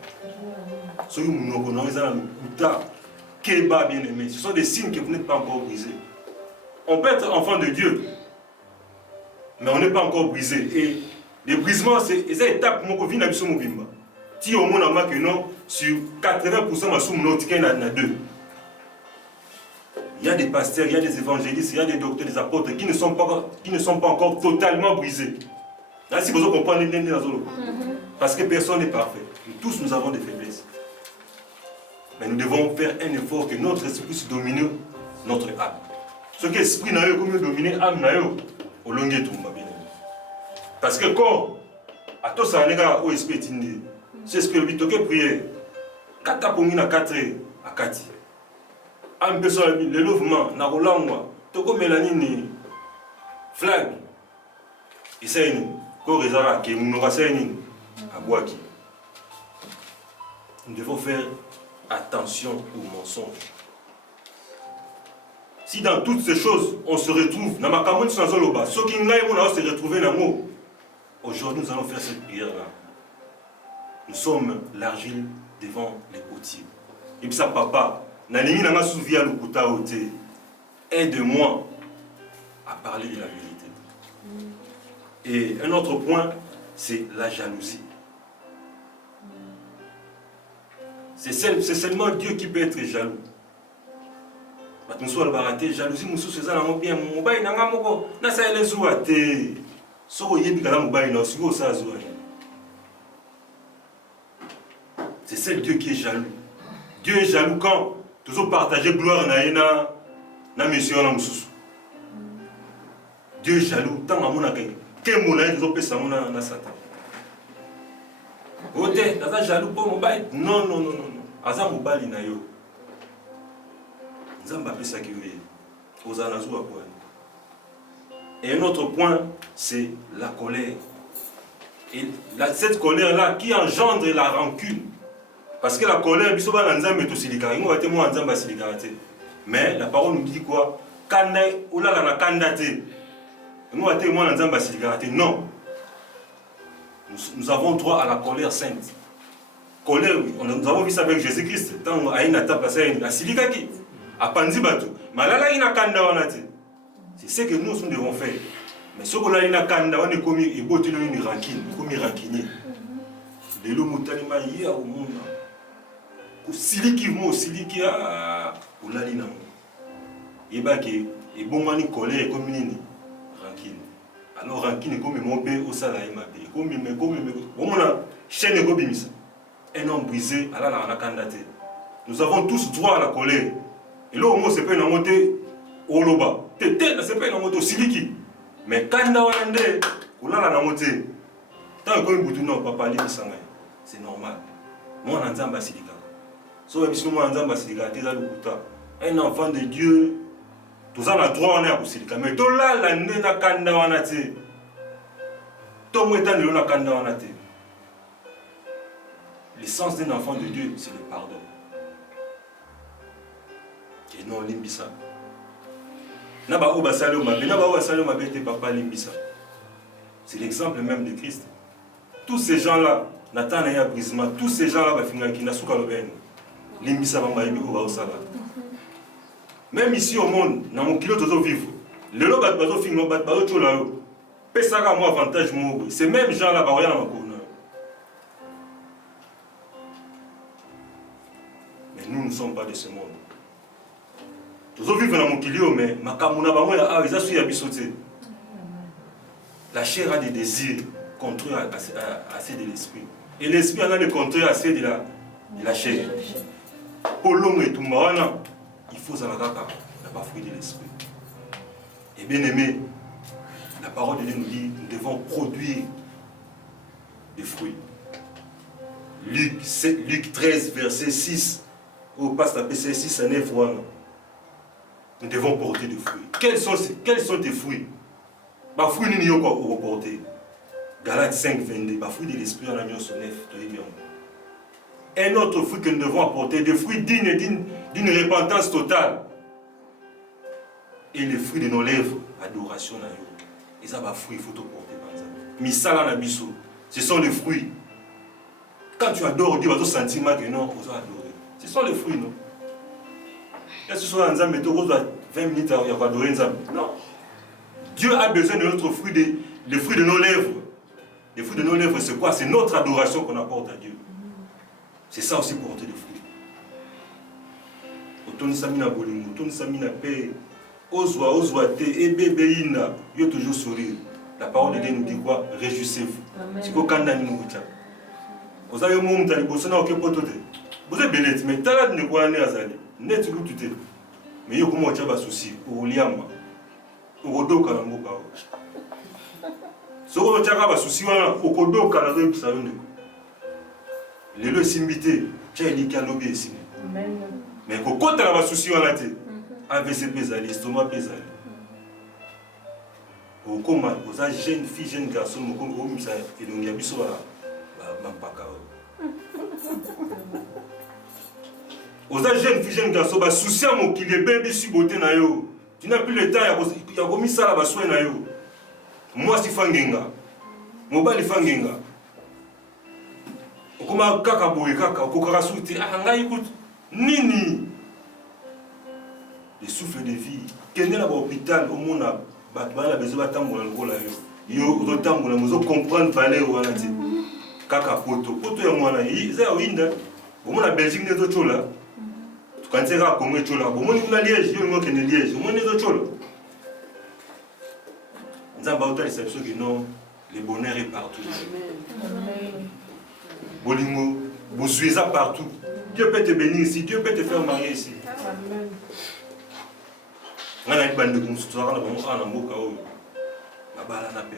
Ce sont des signes que vous n'êtes pas encore brisés. On peut être enfant de Dieu, mais on n'est pas encore brisé. Et les brisements, c'est une étape qui vient à Mobimba. Si au moins que non, sur 80% de la 2. Il y a des pasteurs, il y a des évangélistes, il y a des docteurs, des apôtres qui ne sont pas encore totalement brisés. Là, si vous comprenez, parce que personne n'est parfait. Tous nous avons des faiblesses. Mais nous devons faire un effort que notre esprit puisse dominer notre âme. Ce que l'esprit n'a eu comme dominer l'âme n'a eu, au long de tout. Parce que quand, à tout ça, on a un esprit tindi. C'est ce que le but de prier. Quand tu as pongi na 4 à 4. Un peu sur le lèvement, na rolangwa, toko melanini, flag. Et c'est une. Quand rezara qui nous rassemble à Boaki. Nous devons faire attention aux mensonges. Si dans toutes ces choses on se retrouve, dans ma camoufle sans oloba, ceux qui n'aiment pas se retrouver dans mot. Aujourd'hui nous allons faire cette prière là. Nous sommes l'argile devant les potiers. Et puis ça papa, Nalimi n'a pas souviens le kuta ote. Aide-moi à parler de la vérité. Et un autre point, c'est la jalousie. C'est seulement Dieu qui peut être jaloux. Nous baraté jalousie, nous sommes ça bien. Mobile n'a pas moko. Na ça les ouate. So yebi kala mobile na sigo ça zoa. C'est seul Dieu qui est jaloux. Dieu est jaloux quand toujours partager gloire na mission na mususu. Dieu est jaloux tant amona ke. Quel moment ils ont fait ça na Satan. Ote, naza jaloux pour mobile. Non. Aza mobile na yo. Nzamba pesa ki we. Ozana zuwa kwa. Et un autre point, c'est la colère. Et cette colère-là qui engendre la rancune. Parce que la colère, mais la parole nous dit quoi? Non. Nous avons droit à la colère sainte. Colère, oui. Nous avons vu ça avec Jésus-Christ. C'est ce que nous devons faire. Mais ce qu'on a une rancune, on est commis une rancune. Les lots mutalima hier au monde. Siliki mo siliki a ulali na. Yebaki et bon mani colère comme une rancune. Alors rancune comme mon père au salaire ma bé. Comme on a chaîne gobimisa. Un homme brisé à la candidate. Nous avons tous droit à la colère. Et là au moins c'est pas une montée au loba. Tete c'est pas une montée au siliki. Mais quand on ande ulala na montée. Tant que vous non papa li bisanga. C'est normal. Moi on entend basilika. So moi on entend basilika teza lukuta. Un enfant de Dieu tous en a droit à basilika. Mais to là la nena kanda wana te. To mo etan le na kanda wana te. L'essence d'un enfant de Dieu, c'est le pardon. Et non limbisa. Naba oba salo mabe, naba oba salo mabe te papa limbisa. C'est l'exemple même de Christ. Tous ces gens-là, Nathan et Brisma, tous ces gens-là, qui n'ont pas de limbisa bamba ibi oba osala. Même ici au monde, dans mon kilo tozo vivre, le lo bat bazo fingo bat bazo chola yo. Pesaka moi avantage mo. Ces mêmes gens-là ba rien na. Nous ne sommes pas de ce monde. Nous vivons dans mon kilio, mais la chair a des désirs contraires à ceux de l'esprit. Et l'esprit en a des contraires à ceux de la chair. Pour l'homme et tout le il faut ça la fruit de l'esprit. Et bien aimé, la parole de Dieu nous dit nous devons produire des fruits. Luc 13, verset 6. Au pasteur PC 6 à 9 fois, nous devons porter des fruits. Quels sont tes fruits? Les fruits nous devons porter. Galates 5, 22. Les fruits de l'esprit en amion sont 9. Un autre fruit que nous devons apporter, des fruits dignes d'une repentance totale. Et les fruits de nos lèvres, adoration. Et ça, les fruits, il faut te porter. Misala na biso. Ce sont les fruits. Quand tu adores Dieu, tu as le sentiment que non, tu adores. Ce sont les fruits, non? Est-ce que ce soit un Nzambe, tu as 20 minutes à adorer Nzambe? Non. Dieu a besoin de notre fruit, les fruits de nos lèvres. Les fruits de nos lèvres, c'est quoi? C'est notre adoration qu'on apporte à Dieu. C'est ça aussi porter des fruits. Otoni samina bolingo, otoni samina paix. Ozwa te, ebebeina, yo toujours sourire. La parole de Dieu nous dit quoi? Réjouissez-vous. C'est quoi quand nous nous disons? Vous avez mon mot, vous avez un peu vous êtes belette, mais t'as là de quoi aller à Zali. Net où tu t'es. Mais il y a comment tu as des soucis. Au liam. Au dos kalambo kao. Ce que tu as des soucis, au kodo kalambo salon. Les le simbité, tu as dit qu'il y a lobby ici. Mais quand tu as des soucis, on a dit. AVC pesali, estomac pesali. Au comment, aux jeunes filles, jeunes garçons, au comme ça, et donc il y a biso ma pakao. Aux jeunes filles, jeunes garçons, souci à mon qu'il est bébé si beauté na yo. Tu n'as plus le temps, il y a remis ça là-bas, soin na yo. Moi, c'est fangenga. Mon bal est fangenga. Comment kaka boye kaka, kokara souti, ah, écoute, nini. Le souffle de vie. Quand on est à l'hôpital, au monde, on a besoin de temps pour le rôle. Yo, autant pour le monde, comprendre valeur ou anati. Kaka poto, poto ya mwana, il y a winda. Au monde, la Belgique n'est pas là. Quand c'est là, comment est là? Au monde, il y a Liège, il y a Liège. Au monde, il y a là. Nous avons autant l'exception que non, le bonheur est partout. Bolingo, vous suivez ça partout. Dieu peut te bénir ici, Dieu peut te faire marier ici. Amen. On a une bande de constructeurs, on a un mboka où la balle n'a pas.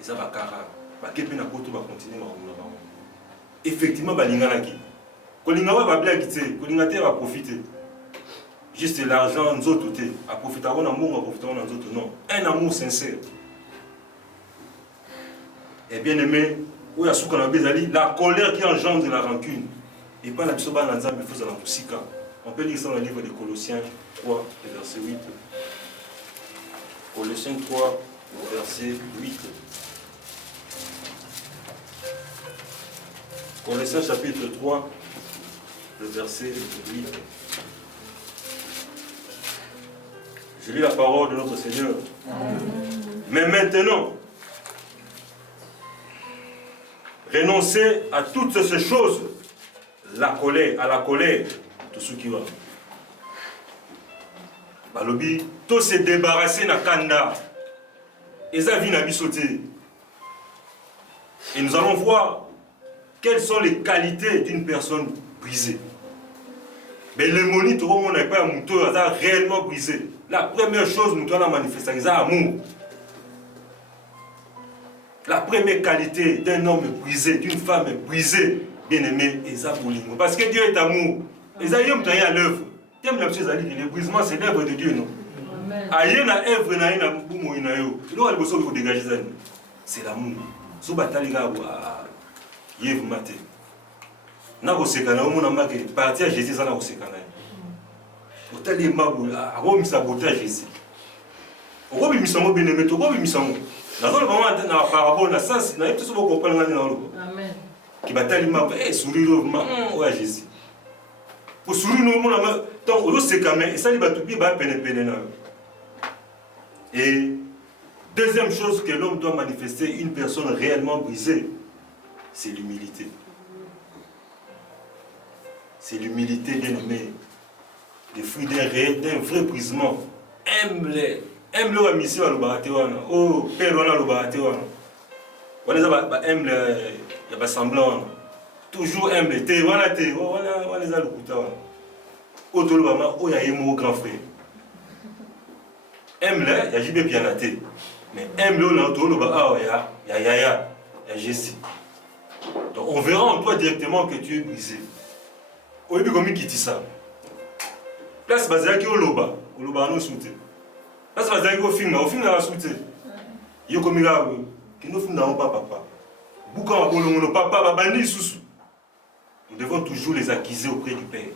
Et ça va carrément. Bakepena koto va continuer à rouler. Effectivement, balinga naki. Kolinga va bien quitter, kolinga te va profiter. juste l'argent, nous autres, à profiter d'un amour, à profiter d'un autre, non. Un amour sincère. Et bien aimé, où il y a la colère qui engendre la rancune. Et pas la psoba dans l'ensemble, il faut la musique. On peut lire ça dans le livre de Colossiens 3, verset 8. Colossiens 3, verset 8. Colossiens chapitre 3, le verset 8. Je lis la parole de notre Seigneur. Mais maintenant, renoncez à toutes ces choses, à la colère, tout ce qui va. Balobi, tout se débarrasser na kanda. Et ça vient à bisoter. Et nous allons voir quelles sont les qualités d'une personne brisée. Mais le monite, on n'a pas un mouton réellement brisé. La première chose, nous devons manifester, c'est l'amour. La première qualité d'un homme brisé, d'une femme brisée, bien aimée, c'est ça. Parce que Dieu est amour. Et ça, il y a à l'œuvre. Le brisement, c'est l'œuvre de Dieu, non? Aïe na œuvre na ina bumo ina yo. Lo ali boso ko dégager ça. C'est l'amour. So batali ga wa yev maté. Na ko sekana o mona make parti à Jésus ça na ko sekana. Otali mabu a ko misa bota Jésus. O ko bi misango beneme to ko bi misango. Na zo ba ma na parabole na sens na yeto so ko comprendre ngani na lo. Amen. Ki batali mabu sourire ma o Jésus. Pour sourire no mona ma donc o sekana et ça li batubi ba pene na. Et deuxième chose que l'homme doit manifester, une personne réellement brisée, c'est l'humilité. C'est l'humilité, bien aimé. Les fruits d'un vrai brisement. Aime-les. Aime-le à mission à l'obatewana. Oh, père, on a l'obatewana. On il y a semblant. Toujours aime-les. On a les alukutawana. Autolobama, oh, il y a un grand frère. Aime-le, il y a Jibé Pianaté. Mais aime-le, il y a Jessie. Donc on verra en toi directement que tu es brisé. Au début, comme il quitte ça. Place basée qui est au Loba non soutenu. Place basée qui est au film à soutenu. Il y a comme il a qui nous fait dans papa. Boucan à Bolongo, papa, bandi sous. Nous devons toujours les accuser auprès du Père.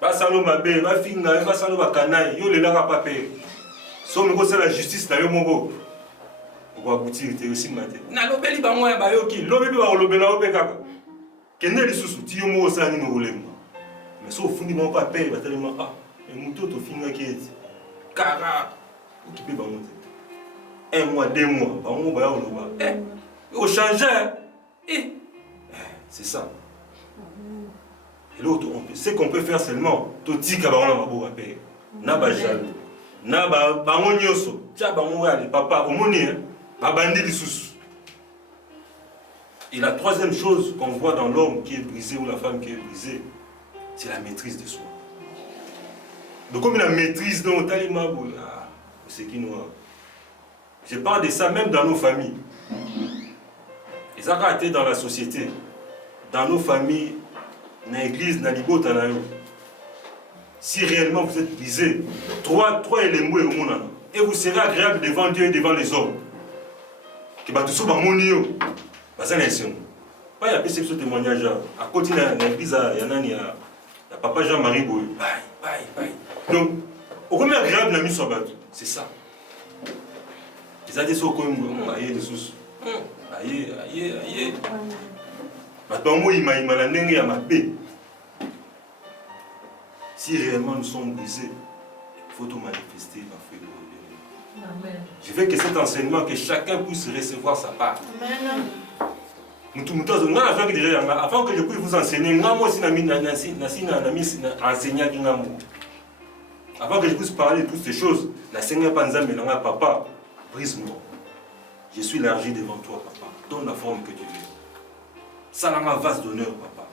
Basalo mabe, ba finga, basalo bakanaï, yo le la papa père. So me c'est la justice na yo mongo. On va aboutir te aussi matin. Na lobeli ba moi ba yo ki, lobeli ba lobela o peka. Kende li susu ti yo mo sa ni no rolema. Mais so fundi mon papa ba tellement et muto to finga ki eti. Kara, o ki pe ba monte. 1 mois, 2 mois, ba mo ba yo loba. Yo changer. C'est ça. Et l'autre, ce qu'on peut faire seulement, tout dit que on a beau payer. Na ba jaloux. Na ba ngonyoso. Tia ba ngwa les papa omoni ba bandi lisusu. Et la troisième chose qu'on voit dans l'homme qui est brisé ou la femme qui est brisée, c'est la maîtrise de soi. Donc comme la maîtrise de talima c'est qui nous. Je parle de ça même dans nos familles. Et ça a été dans la société, dans nos familles. Dans l'église, dans l'ibota, si réellement vous êtes brisé, trois éléments et vous serez agréable devant Dieu et devant les hommes. Que tout ça va monio. Ça n'est pas il y a ce témoignage à côté de l'église, il y a papa Jean-Marie Boy. Bye. Donc, au premier agréable dans mise c'est ça. Ils ont dit ça comme aïe des sous. Aïe. Si réellement nous sommes brisés, il faut tout manifester. Je veux que cet enseignement, que chacun puisse recevoir sa part. Avant que je puisse vous enseigner, avant que je puisse parler de toutes ces choses, papa, brise-moi. Je suis élargi devant toi, papa. Donne la forme que tu veux. Ça n'a pas vase d'honneur, papa.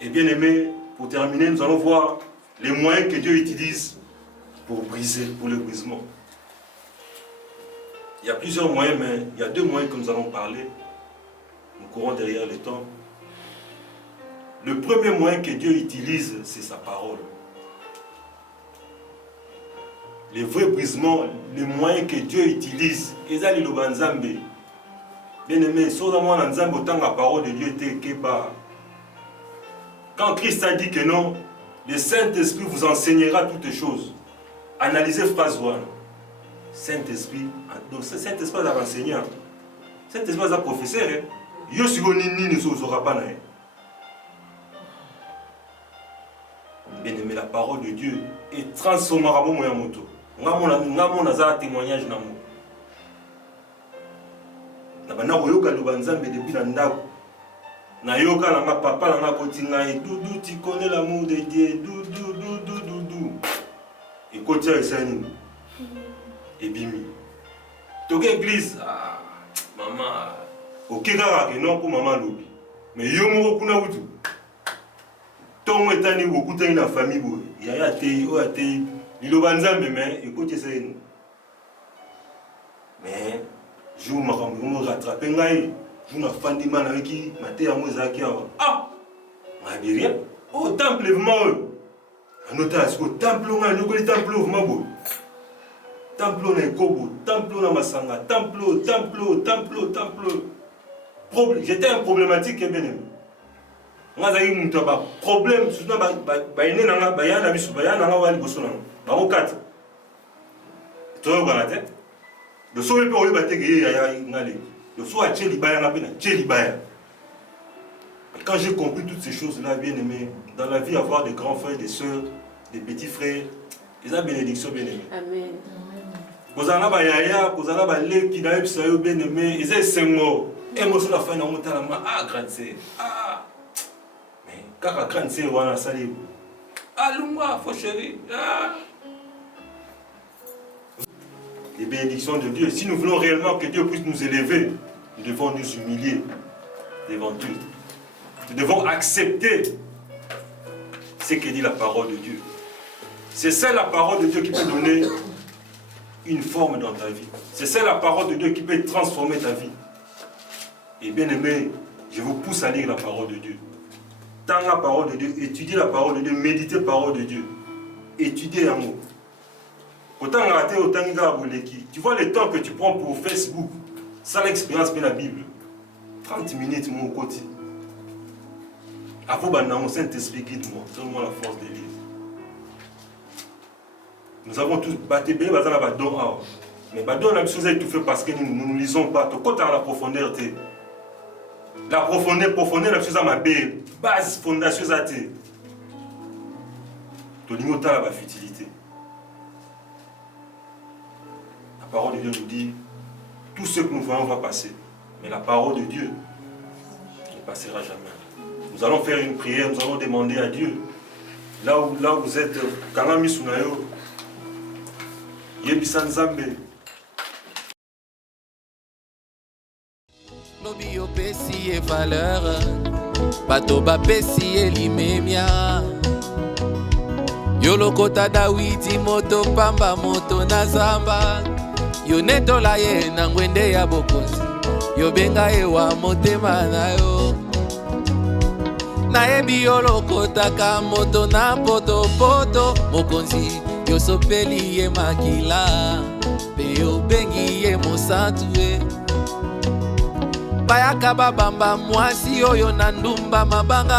Et bien aimé, pour terminer, nous allons voir les moyens que Dieu utilise pour briser, pour le brisement. Il y a plusieurs moyens, mais il y a 2 moyens que nous allons parler. Nous courons derrière le temps. Le premier moyen que Dieu utilise, c'est sa parole. Les vrais brisements, les moyens que Dieu utilise, ils ont le banzambe. Bien aimé, seulement dans Nzambe autant la parole de Dieu était Keba. Quand Christ a dit que non, le Saint-Esprit vous enseignera toutes choses. Analysez phrase 1. Saint-Esprit, donc Saint-Esprit est un enseignant. Saint-Esprit est un professeur. Yo si vous ne saurez pas. Bien aimé, la parole de Dieu est transformera mon moto. Ngamo na témoignage na mo. Na bana koyoka lo banzambe depuis na ndako. Na yoka na papa na kotinga et doudou tu connais l'amour de Dieu doudou. Et kotia esani. Et bimi. Toke église maman okeka ke non pour maman lobi. Mais yo mo kuna wutu. Tongo etani wokuta na famille bo. Ya te o ate Lilo banzambe mais écoutez ça. Mais je me rattrape ngai, je na fandi mana wiki maté ya mozaki awa. Ah! Mabiria. Au temple vraiment. Anota au temple on a le temple vraiment beau. Temple na Kobo, temple na Masanga, temple. Problème, j'étais un problématique bien. Ngazaki muntu ba problème, surtout ba ine na ba yana bisu ba yana wali boso na. Au 4. Tu vois la tête? Le soir, il peut y avoir le soir, quand j'ai compris toutes ces choses-là, bien aimé, dans la vie, avoir des grands frères, des soeurs, des petits frères, ils ont bénédiction, bien aimé. Amen. Vous en avez vous en avez qui n'a pas bien aimé, ils ont 5 mots. Et moi, sur la fin, on m'a ah, grande sœur. Ah, mais quand la grande sœur, on a salé. Ah, l'ouma, faut chérie. Ah. Les bénédictions de Dieu. Si nous voulons réellement que Dieu puisse nous élever, nous devons nous humilier devant Dieu. Nous devons accepter ce que dit la parole de Dieu. C'est ça la parole de Dieu qui peut donner une forme dans ta vie. C'est ça la parole de Dieu qui peut transformer ta vie. Et bien aimé, je vous pousse à lire la parole de Dieu. Tant la parole de Dieu, étudiez la parole de Dieu, méditez la parole de Dieu. Étudiez l'amour. Autant rater, autant tu vois le temps que tu prends pour Facebook, sans l'expérience de la Bible. 30 minutes, mon côté. Avant, mon Saint-Esprit guide-moi, donne-moi la force de lire. Nous avons tous battu, mais badon la chose est tout fait parce que nous ne lisons pas. Quand tu as la profondeur, la profondeur, la chose à ma base, fondation à te. Tu as la futilité. La parole de Dieu nous dit, tout ce que nous voyons va passer. Mais la parole de Dieu ne passera jamais. Nous allons faire une prière, nous allons demander à Dieu. Là où vous êtes, Kanami Sunayo, Yebisan Zambe. Lobi yo pesi e valeur, bato ba pesi e limemia. Yo lokota Dawidi moto pamba moto na zamba. Yo netola ye na ngwende ya bokonzi. Yo benga ye wa motema na yo. Na ebi yo lokota ka moto na poto poto. Mokonzi yo sopeli ye makila. Pe yo bengi ye mosantu e. Bayaka babamba mwasi oyo na ndumba mabanga.